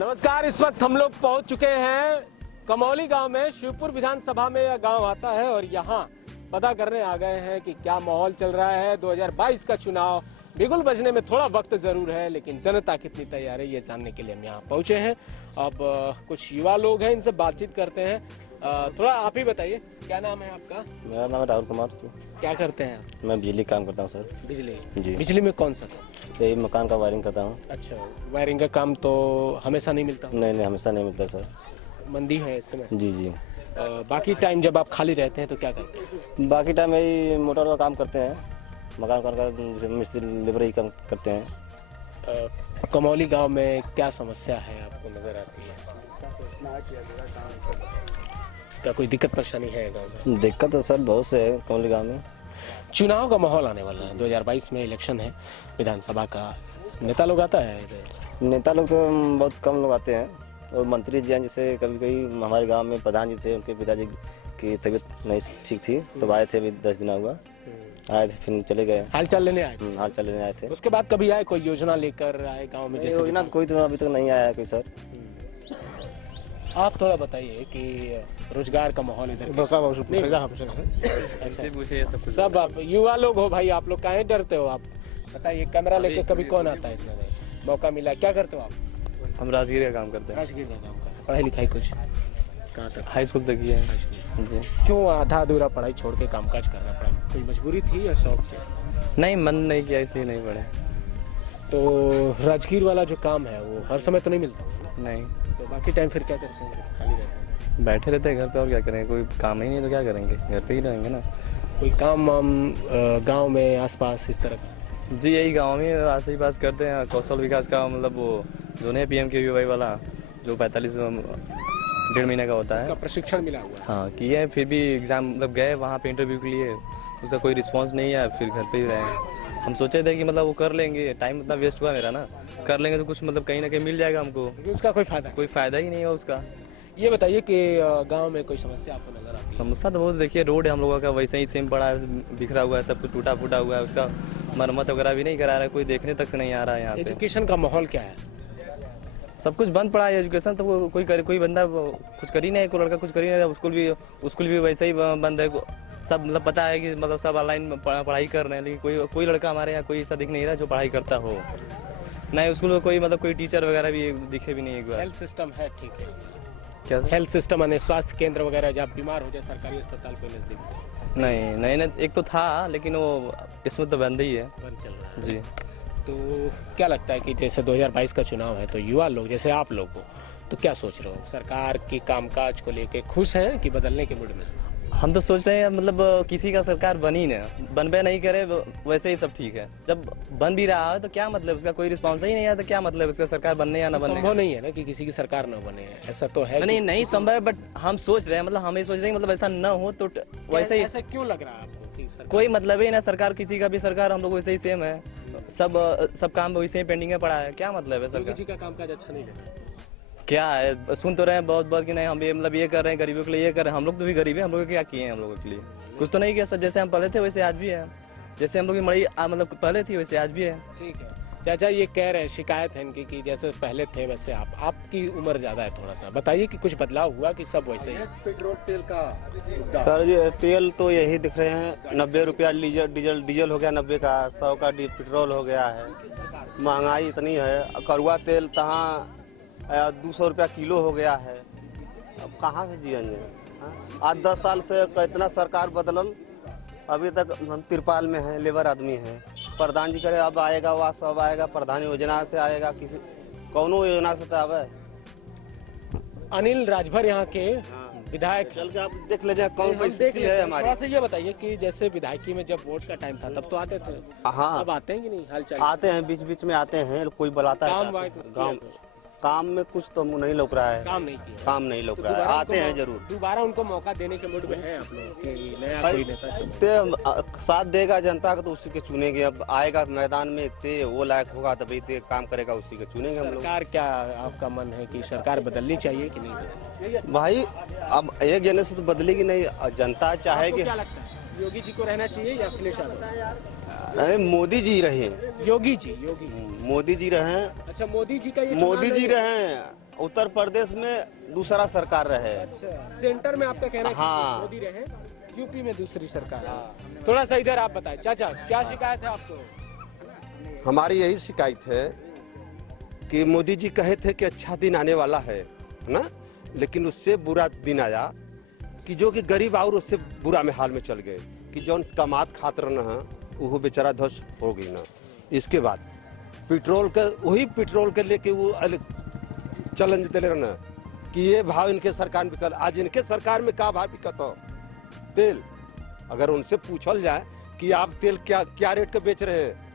नमस्कार, इस वक्त हम लोग पहुंच चुके हैं कमौली गांव में। शिवपुर विधानसभा में यह गांव आता है और यहां पता करने आ गए हैं कि क्या माहौल चल रहा है। 2022 का चुनाव बिगुल बजने में थोड़ा वक्त जरूर है, लेकिन जनता कितनी तैयार है ये जानने के लिए हम यहाँ पहुंचे हैं। अब कुछ युवा लोग हैं, इनसे बातचीत करते हैं। थोड़ा आप ही बताइए, क्या नाम है आपका? मेरा नाम है राहुल कुमार। क्या करते हैं? मैं बिजली काम करता हूँ सर। बिजली जी। बिजली में कौन सा? यही मकान का वायरिंग करता हूँ। अच्छा, वायरिंग का काम तो हमेशा नहीं मिलता? नहीं, हमेशा नहीं मिलता सर। मंदी है इस समय? जी। बाकी टाइम जब आप खाली रहते हैं तो क्या करते हैं? बाकी टाइम यही मोटर का काम करते हैं, मकान का जैसे मिस्त्री लेबर ही काम करते हैं। कमौली गांव में क्या समस्या है आपको नजर आती है? क्या कोई दिक्कत परेशानी है गांव में? दिक्कत तो सर बहुत से है कमौली गाँव में। चुनाव का माहौल आने वाला है, 2022 में इलेक्शन है विधानसभा का। नेता लोग आता है इधर? नेता लोग तो बहुत कम लोग आते हैं, और मंत्री जी हैं, जैसे कभी कभी हमारे गांव में प्रधान जी थे, उनके पिताजी की तबीयत नहीं ठीक थी तो आए थे, अभी 10 दिन हुआ आए थे, फिर चले गए। हाल चाल लेने आए? हाल चाल लेने आए थे। उसके बाद कभी आए, कोई योजना लेकर आए गांव में? जैसे योजना तो कोई तो अभी तक नहीं आया है कोई सर। आप थोड़ा बताइए कि रोजगार का माहौल इधर सब आप युवा लोग हो भाई, आप लोग काहे डरते हो? आप बताइए, कैमरा लेके कभी कौन आता है? इतना नहीं मौका मिला, क्या करते हो आप? हम राजगीर का काम करते हैं। राजगीर का काम करते हैं। पढ़ाई लिखाई कुछ कहाँ तक? हाई स्कूल तक ही है जी। क्यों आधा अधूरा पढ़ाई छोड़ के कामकाज करना पड़ा? कोई मजबूरी थी या शौक से? नहीं, मन नहीं किया इसलिए नहीं पढ़े। तो राजगीर वाला जो काम है वो हर समय तो नहीं मिलता? नहीं। तो बाकी टाइम फिर क्या करते हैं? खाली रहते हैं? बैठे रहते हैं घर पे, और क्या करेंगे? कोई काम ही नहीं तो क्या करेंगे, घर पे ही रहेंगे ना। कोई काम गांव में आसपास इस तरह का? जी, यही गांव में आस ही पास करते हैं। कौशल विकास का मतलब वो जो नहीं PMKVY वाला, जो 45 डेढ़ महीने का होता है, उसका प्रशिक्षण मिला हुआ है। हाँ किए हैं। फिर भी एग्जाम मतलब गए वहाँ पे इंटरव्यू के लिए, उसका कोई रिस्पॉन्स नहीं है, फिर घर पे ही रहे। हम सोचे थे कि मतलब वो कर लेंगे, टाइम इतना वेस्ट हुआ मेरा ना, कर लेंगे तो कुछ मतलब कहीं ना कहीं मिल जाएगा हमको। लेकिन उसका कोई फायदा ही नहीं है उसका। ये बताइए कि गांव में कोई समस्या आपको नजर आती है? समस्या तो बहुत, देखिए रोड है हम लोगों का वैसे ही सेम पड़ा है, बिखरा हुआ है, सब कुछ टूटा फूटा हुआ है, उसका मरम्मत वगैरह भी नहीं करा रहा है, कोई देखने तक से नहीं आ रहा है यहाँ पे। एजुकेशन का माहौल क्या है? सब कुछ बंद पड़ा है, एजुकेशन तो कोई बंदा कुछ कर ही नहीं, कोई लड़का कुछ कर ही नहीं। स्कूल भी वैसे ही बंद है। सब मतलब पता है कि मतलब सब ऑनलाइन पढ़ाई कर रहे हैं, लेकिन कोई लड़का हमारे यहाँ कोई ऐसा दिख नहीं रहा जो पढ़ाई करता हो। नहीं स्कूल में कोई मतलब कोई टीचर वगैरह भी दिखे भी नहीं एक बार। हेल्थ सिस्टम है ठीक है? क्या हेल्थ सिस्टम यानी स्वास्थ्य केंद्र वगैरह, जब बीमार हो जाए सरकारी अस्पताल कोई नजदीक? नहीं, एक तो था लेकिन वो इसमें तो बंद ही है। बंद चल रहा है जी। तो क्या लगता है कि जैसे 2022 का चुनाव है तो युवा लोग जैसे आप लोग हो तो क्या सोच रहे हो? सरकार की कामकाज को लेके खुश हैं कि बदलने के मूड में? हम तो सोच रहे हैं मतलब किसी का सरकार बनी ना, बनबे नहीं करे वैसे ही सब ठीक है। जब बन भी रहा है तो क्या मतलब, उसका कोई रिस्पॉन्स ही नहीं आया तो क्या मतलब इसका सरकार बनने या ना बनने? संभव नहीं है ना कि किसी की सरकार न बने, ऐसा तो है? नहीं संभव है, बट हम सोच रहे हैं, मतलब हम ये सोच रहे हैं मतलब ऐसा न हो तो वैसे ही। ऐसा क्यों लग रहा है आपको कि सरकार? कोई मतलब ही ना, सरकार किसी का भी सरकार, हम लोग वैसे ही सेम है, सब काम वैसे ही पेंडिंग में पड़ा है, क्या मतलब है सरकार? किसी का कामकाज अच्छा नहीं लगा? क्या है, सुन तो रहे हैं बहुत कि नहीं हम ये मतलब ये कर रहे हैं गरीबों के लिए, ये कर रहे हैं। हम लोग तो भी गरीब है, हम लोग क्या किए हैं हम लोगों के लिए? कुछ तो नहीं किया सब। जैसे हम पहले थे वैसे आज भी है, जैसे हम लोग की मड़ी मतलब पहले थी वैसे आज भी है। ठीक है चाचा, ये कह रहे हैं, शिकायत है इनकी कि जैसे पहले थे वैसे आपकी उम्र ज्यादा है, थोड़ा सा बताइए कि कुछ बदलाव हुआ कि सब वैसे ही? पेट्रोल तेल का सर ये तेल तो यही दिख रहे हैं, 90 रुपया डीजल हो गया, 90 का, 100 का पेट्रोल हो गया है। महंगाई इतनी है, कड़वा तेल तहाँ 200 रुपया किलो हो गया है। अब कहाँ से जिएंगे? 8-10 साल से कितना सरकार बदलल, अभी तक हम तिरपाल में हैं, लेबर आदमी हैं। प्रधान जी करे अब आएगा, वह सब आएगा, प्रधान योजना से आएगा, किसी कौनो योजना से तो आवे। अनिल राजभर यहाँ के विधायक, चल के आप देख लीजिए कौन परिस्थिति है हमारी। थोड़ा सा ये बताइए कि जैसे विधायकी में जब वोट का टाइम था तब तो आते थे? हाँ अब आते हैं कि नहीं? हाल चाल आते हैं, बीच में आते हैं, कोई बुलाता है गाँव। काम में कुछ तो नहीं लग रहा है, काम नहीं किया, काम नहीं लग रहा है। आते हैं जरूर, दोबारा उनको मौका देने के मूड में है आप लोग कि नया कोई नेता साथ देगा जनता का तो उसी के चुनेंगे। अब आएगा मैदान में, इतने वो लायक होगा तभी तो काम करेगा, उसी के चुनेंगे हम लोग। सरकार क्या आपका मन है कि सरकार बदलनी चाहिए कि नहीं? भाई अब एक जने से तो बदलेगी नहीं, जनता चाहेगी। क्या लगता है योगी जी को रहना चाहिए या अखिलेश यादव? अरे मोदी जी रहे, योगी जी मोदी जी रहे। अच्छा, मोदी जी का ये मोदी जी रहे उत्तर प्रदेश में दूसरा सरकार रहे। अच्छा, सेंटर में आपका कहना है कि हाँ। मोदी रहे, यूपी में दूसरी सरकार है। थोड़ा सा इधर आप बताएं चाचा, क्या शिकायत है आपको? हमारी यही शिकायत है कि मोदी जी कहे थे कि अच्छा दिन आने वाला है ना, लेकिन उससे बुरा दिन आया कि जो कि गरीब और उससे बुरा में हाल में चल गए कि जौन कमात खातर न वो बेचारा ध्वस्त हो गई ना। इसके बाद पेट्रोल का वही पेट्रोल के लेके वो चैलेंज दिले रहना कि ये भाव इनके सरकार में बिकल। आज इनके सरकार में का भाव बिकत हो तेल? अगर उनसे पूछल जाए कि आप तेल क्या रेट का बेच रहे हैं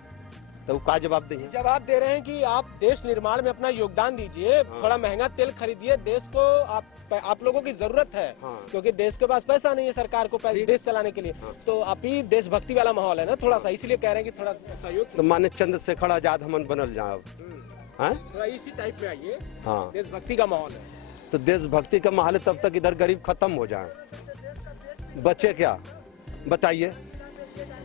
तो वो का जवाब देंगे? जवाब दे रहे हैं कि आप देश निर्माण में अपना योगदान दीजिए, थोड़ा महंगा तेल खरीदिए, देश को आप लोगों की जरूरत है। हाँ। क्योंकि देश के पास पैसा नहीं है सरकार को देश चलाने के लिए। हाँ। तो आप ही देशभक्ति वाला माहौल है ना थोड़ा सा, इसलिए कह रहे हैं कि थोड़ा सहयोग। तो माने चंद्रशेखर आजाद हमन बनल जाए, थोड़ा इसी टाइप में आइए। हाँ, देशभक्ति का माहौल है। तो देशभक्ति का माहौल है, तब तक इधर गरीब खत्म हो जाए, बचे क्या बताइए?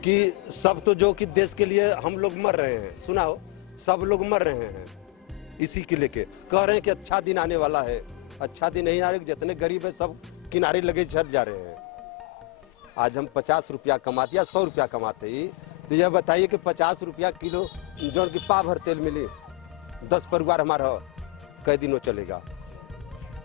कि सब तो जो कि देश के लिए हम लोग मर रहे हैं, सुना हो, सब लोग मर रहे हैं इसी के लेके कह रहे हैं कि अच्छा दिन आने वाला है। अच्छा दिन नहीं आ रहा, जितने गरीब है सब किनारे लगे झड़ जा रहे हैं। आज हम 50 रुपया कमाते या 100 रुपया कमाते ही, तो यह बताइए कि 50 रुपया किलो जो कि पा भर तेल मिली, 10 परिवार हमारा कई दिनों चलेगा?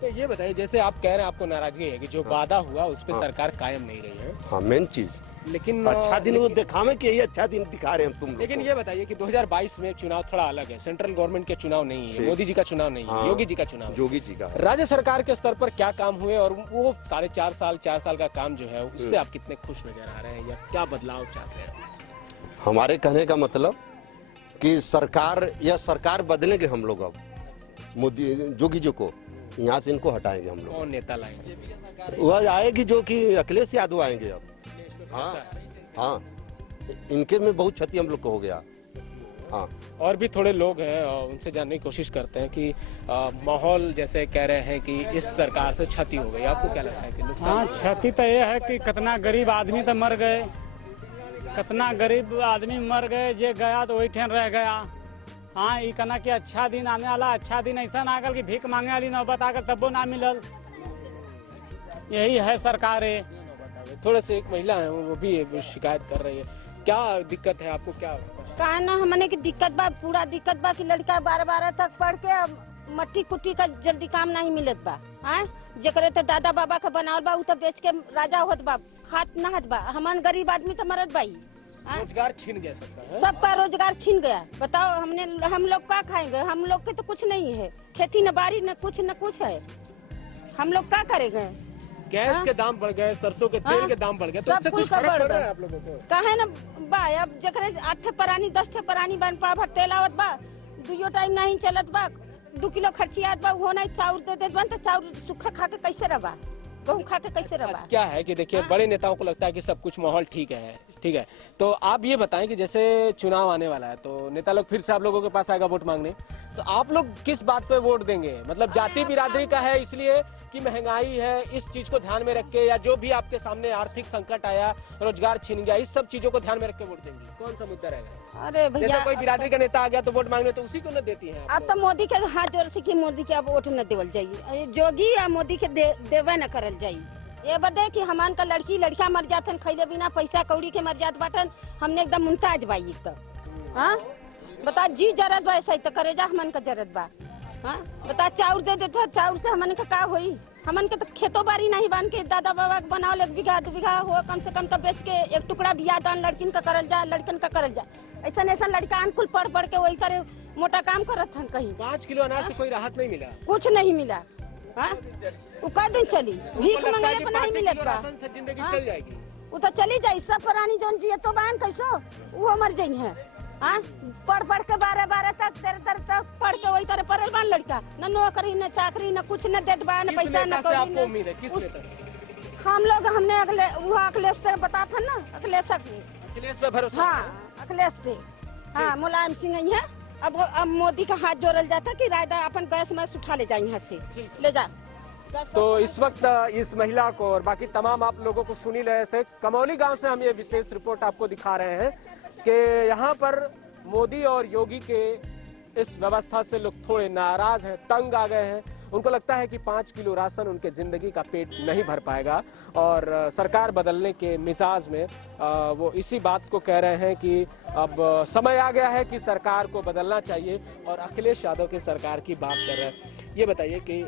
तो ये बताइए, जैसे आप कह रहे हैं आपको नाराजगी है कि जो वादा हुआ उस पर सरकार कायम नहीं रही है, हाँ, मेन चीज लेकिन अच्छा दिन वो दिखावे कि यही अच्छा दिन दिखा रहे हैं हम तुम लोग लेकिन को। ये बताइए कि 2022 में चुनाव थोड़ा अलग है, सेंट्रल गवर्नमेंट के चुनाव नहीं है, ठीक। मोदी जी का चुनाव नहीं है, हाँ। योगी जी का चुनाव है। जोगी जी का है। राज्य सरकार के स्तर पर क्या काम हुए और वो 4.5 साल का काम जो है उससे आप कितने खुश नजर आ रहे हैं या क्या बदलाव चाहते हैं? हमारे कहने का मतलब कि सरकार बदलेंगे हम लोग। अब मोदी जोगी जी को यहाँ से इनको हटाएंगे हम लोग। कौन नेता लाएंगे? वह आएगी जो कि अखिलेश यादव आएंगे अब। हाँ हाँ, इनके में बहुत क्षति हम लोग को हो गया। हाँ, और भी थोड़े लोग हैं और उनसे जानने की कोशिश करते हैं कि माहौल जैसे कह रहे हैं कि इस सरकार से क्षति हो गई, आपको क्या लगता है कि नुकसान? हाँ, क्षति तो ये है कि कितना गरीब आदमी तो मर गए, कितना गरीब आदमी मर गए, जे गया तो वही ठेन रह गया। हाँ, ये कहना कि अच्छा दिन आने वाला, अच्छा दिन ऐसा ना आगल कि भीख मांगे वाली नौबत आगल तब्बो ना मिलल। यही है सरकार है। थोड़े से एक महिला है वो भी शिकायत कर रही है, क्या दिक्कत है आपको? क्या कहा ना हमने की दिक्कत बा, पूरा दिक्कत बा कि लड़का 12 तक पढ़ के अब मट्टी कुट्टी का जल्दी काम नहीं मिलत बा। हाँ, जकरे तो दादा बाबा का बनावल बा उ तो बेच के राजा होत बा, खात नहत बा। हमन गरीब आदमी तो मरत बाई। रोजगार छीन गया सबका? सबका रोजगार छीन गया। बताओ हम लोग क्या खाएंगे? हम लोग के तो कुछ नहीं है, खेती न बाड़ी न कुछ है, हम लोग क्या करेंगे? गैस के दाम बढ़ गए, सरसों के तेल के दाम बढ़ गए, तो इससे कुछ फर्क पड़ रहा है आप लोगों को? काहे न बा, अब जकरे 8 परानी 10 परानी बन पा भर तेल आवत बा, 2 टाइम नहीं चलत बा, 2 किलो खर्चियात बा, वो नहीं चाउर दे देत बन, तो चाउर सूखा खा के कैसे रहा, गहूँ खा के कैसे रहा? क्या है कि देखिए बड़े नेताओं को लगता है कि सब कुछ माहौल ठीक है। तो आप ये बताएं कि जैसे चुनाव आने वाला है तो नेता लोग फिर से आप लोगों के पास आएगा वोट मांगने, तो आप लोग किस बात पे वोट देंगे? मतलब जाति बिरादरी का है इसलिए कि महंगाई है, इस चीज को ध्यान में रख के, या जो भी आपके सामने आर्थिक संकट आया, रोजगार छिन गया, इस सब चीजों को ध्यान में रख के वोट देंगे? कौन सा मुद्दा रहेगा? अरे भैया, जैसे कोई बिरादरी का नेता आ गया तो वोट मांगने, तो उसी को न देती है? अब तो मोदी के हाथ जोड़ से कि मोदी के अब वोट न देवल जाये, जोगी या मोदी के देवे न करल जाये। ये बदे कि हमान का लड़का मर जातन, खैले बिना पैसा कौड़ी के मर जात बाटन, हमने एकदम मुमताज बाई तो। हाँ, बता जी जरत बा ऐसा तो करेजा हमन का जरत बा। हाँ, बता चाउर दे देता, चाउर से हमन का होई? हमन के तो खेतों बाड़ी नहीं बांध के दादा बाबा के बनाओ, 1 बीघा 2 बीघा हो कम से कम तो बेच के 1 टुकड़ा बिया दान लड़किन का करल जा, लड़कन का करल जा। ऐसा लड़का अनुकूल पढ़ के वही तरह मोटा काम करत हन। कहीं 5 किलो अनाज से कोई राहत नहीं मिला? कुछ नहीं मिला। हाँ, वो कई दिन चली, भीख मंगने पर नहीं मिलत बा। जिंदगी चल जाएगी? वो तो चली जाई, सब प्राणी जोन जिये तो बान कैसो वो मर जाई है। हाँ, पढ़ के 12 तक 13 तक पढ़ के वही तरह पढ़ल बान लड़का, न नौकरी न चाकरी न कुछ न देत बा, न पैसा न कौड़ी। आपको उम्मीद है किस नेता से? हम लोग हमने अखिलेश से बता था ना, अखिलेश पे भरोसा? हाँ, अखिलेश से। हाँ, मुलायम सिंह है। अब मोदी का हाथ जोड़ल जाता कि रायदा अपन गैस में उठा ले जाए, यहाँ से ले जा। तो इस वक्त इस महिला को और बाकी तमाम आप लोगों को सुनी रहे थे, कमौली गांव से हम ये विशेष रिपोर्ट आपको दिखा रहे हैं कि यहाँ पर मोदी और योगी के इस व्यवस्था से लोग थोड़े नाराज हैं, तंग आ गए हैं उनको लगता है कि 5 किलो राशन उनके जिंदगी का पेट नहीं भर पाएगा और सरकार बदलने के मिजाज में वो इसी बात को कह रहे हैं कि अब समय आ गया है कि सरकार को बदलना चाहिए और अखिलेश यादव की सरकार की बात कर रहे हैं। ये बताइए कि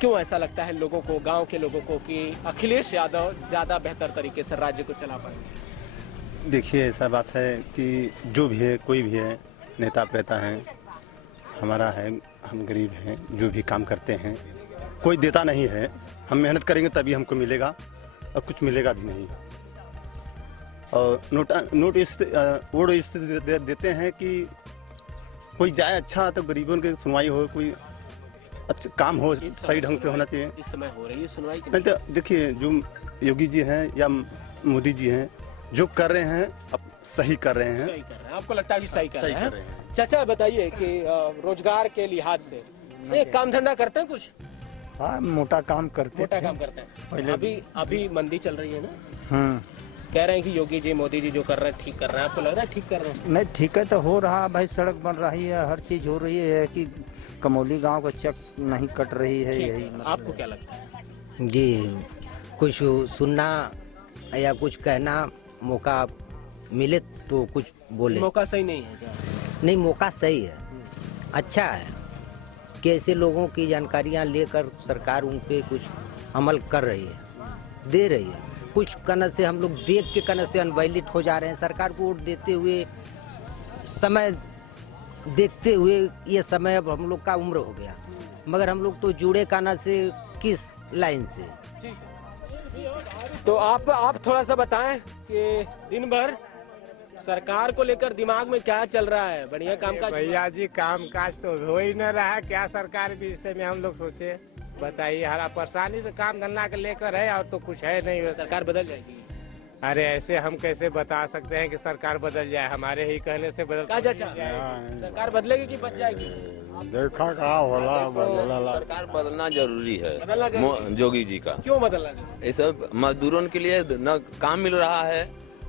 क्यों ऐसा लगता है लोगों को, गांव के लोगों को, कि अखिलेश यादव ज्यादा बेहतर तरीके से राज्य को चला पाएंगे? देखिए, ऐसा बात है कि जो भी है, कोई भी है, नेता प्रेता है, हमारा है, हम गरीब हैं, जो भी काम करते हैं कोई देता नहीं है। हम मेहनत करेंगे तभी हमको मिलेगा और कुछ मिलेगा भी नहीं। और नोट इस देते हैं कि कोई जाए अच्छा तो गरीबों की सुनवाई हो, कोई अच्छा काम हो, सही ढंग से होना चाहिए। इस समय हो रही है सुनवाई की? नहीं तो देखिए, जो योगी जी हैं या मोदी जी हैं, जो कर रहे हैं अब सही कर रहे हैं। सही कर रहे हैं, आपको लगता है कि सही कर सही रहे कर रहे हैं? हैं। चाचा बताइए कि रोजगार के लिहाज से ये काम धंधा करते हैं कुछ? हाँ, मोटा काम करते मोटा थे। काम करते हैं। पहले अभी मंदी चल रही है ना, कह रहे हैं कि योगी जी, मोदी जी जो कर रहे हैं ठीक कर रहे हैं। आपको लग रहा है ठीक कर रहे हैं? नहीं, ठीक है तो हो रहा भाई, सड़क बन रही है, हर चीज हो रही है कि कमौली गांव का चक नहीं कट रही है। ठीक यही है। मतलब आपको क्या लगता है? जी, कुछ सुनना या कुछ कहना मौका मिले तो कुछ बोले। मौका सही नहीं है क्या? नहीं, मौका सही है, अच्छा है कि ऐसे लोगों की जानकारियां लेकर सरकार उन पे कुछ अमल कर रही है, दे रही है। कुछ कन से हम लोग देख के कन से अनवैलिट हो जा रहे हैं। सरकार को वोट देते हुए, समय देखते हुए, ये समय अब हम लोग का उम्र हो गया, मगर हम लोग तो जुड़े काना से किस लाइन से। तो आप थोड़ा सा बताएं कि दिन भर सरकार को लेकर दिमाग में क्या चल रहा है? बढ़िया कामकाज? भैया जी, काम काज तो हो ही न रहा है, क्या सरकार भी इस में हम लोग सोचे? बताइए, हरा परेशानी तो काम धंधा के लेकर है और तो कुछ है नहीं। सरकार बदल जाएगी? अरे ऐसे हम कैसे बता सकते हैं कि सरकार बदल जाए? हमारे ही कहने से बदल कहा चाचा, सरकार बदलेगी कि बच जाएगी? देखा कहा होला सरकार बदलना जरूरी है। बदलना जरूरी जोगी जी का क्यों बदलना जरूरी? ये सब मजदूरों के लिए न काम मिल रहा है,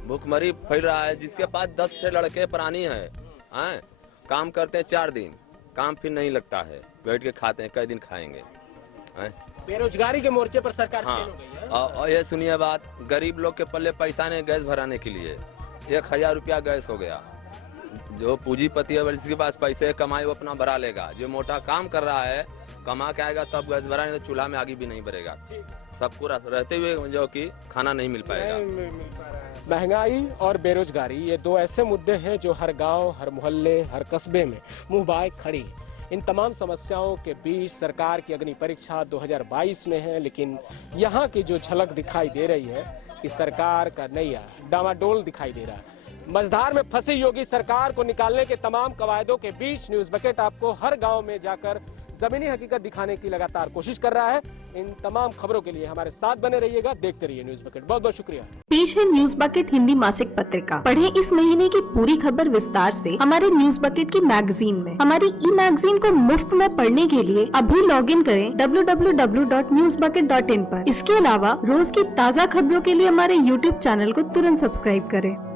भूखमरी फैल रहा है। जिसके पास 10 से लड़के प्राणी हैं, काम करते हैं 4 दिन, काम फिर नहीं लगता है, बैठ के खाते हैं, कई दिन खाएंगे। बेरोजगारी के मोर्चे पर सरकार हाँ, फेल हो गई है। और ये सुनिए बात, गरीब लोग के पल्ले पैसा नहीं गैस भराने के लिए। 1000 रुपया गैस हो गया। जो पूंजीपति है, जिसके पास पैसे कमाए वो अपना भरा लेगा। जो मोटा काम कर रहा है, कमा के आएगा तब गैस भरा, नहीं तो चूल्हा में आगे भी नहीं भरेगा। सबको रहते हुए जो कि खाना नहीं मिल पाएगा। महंगाई और बेरोजगारी, ये दो ऐसे मुद्दे हैं जो हर गांव, हर मोहल्ले, हर कस्बे में मुंह बाए खड़ी है। इन तमाम समस्याओं के बीच सरकार की अग्नि परीक्षा 2022 में है, लेकिन यहाँ की जो झलक दिखाई दे रही है कि सरकार का नैया डामाडोल दिखाई दे रहा है। मझधार में फंसी योगी सरकार को निकालने के तमाम कवायदों के बीच न्यूज बकेट आपको हर गांव में जाकर जमीनी हकीकत दिखाने की लगातार कोशिश कर रहा है। इन तमाम खबरों के लिए हमारे साथ बने रहिएगा, देखते रहिए न्यूज बकेट। बहुत बहुत शुक्रिया। पेश है न्यूज बकेट हिंदी मासिक पत्रिका। पढ़ें इस महीने की पूरी खबर विस्तार से हमारे न्यूज बकेट की मैगजीन में। हमारी ई मैगजीन को मुफ्त में पढ़ने के लिए अभी लॉगिन करें www.newsbucket.in पर। इसके अलावा रोज की ताज़ा खबरों के लिए हमारे YouTube चैनल को तुरंत सब्सक्राइब करें।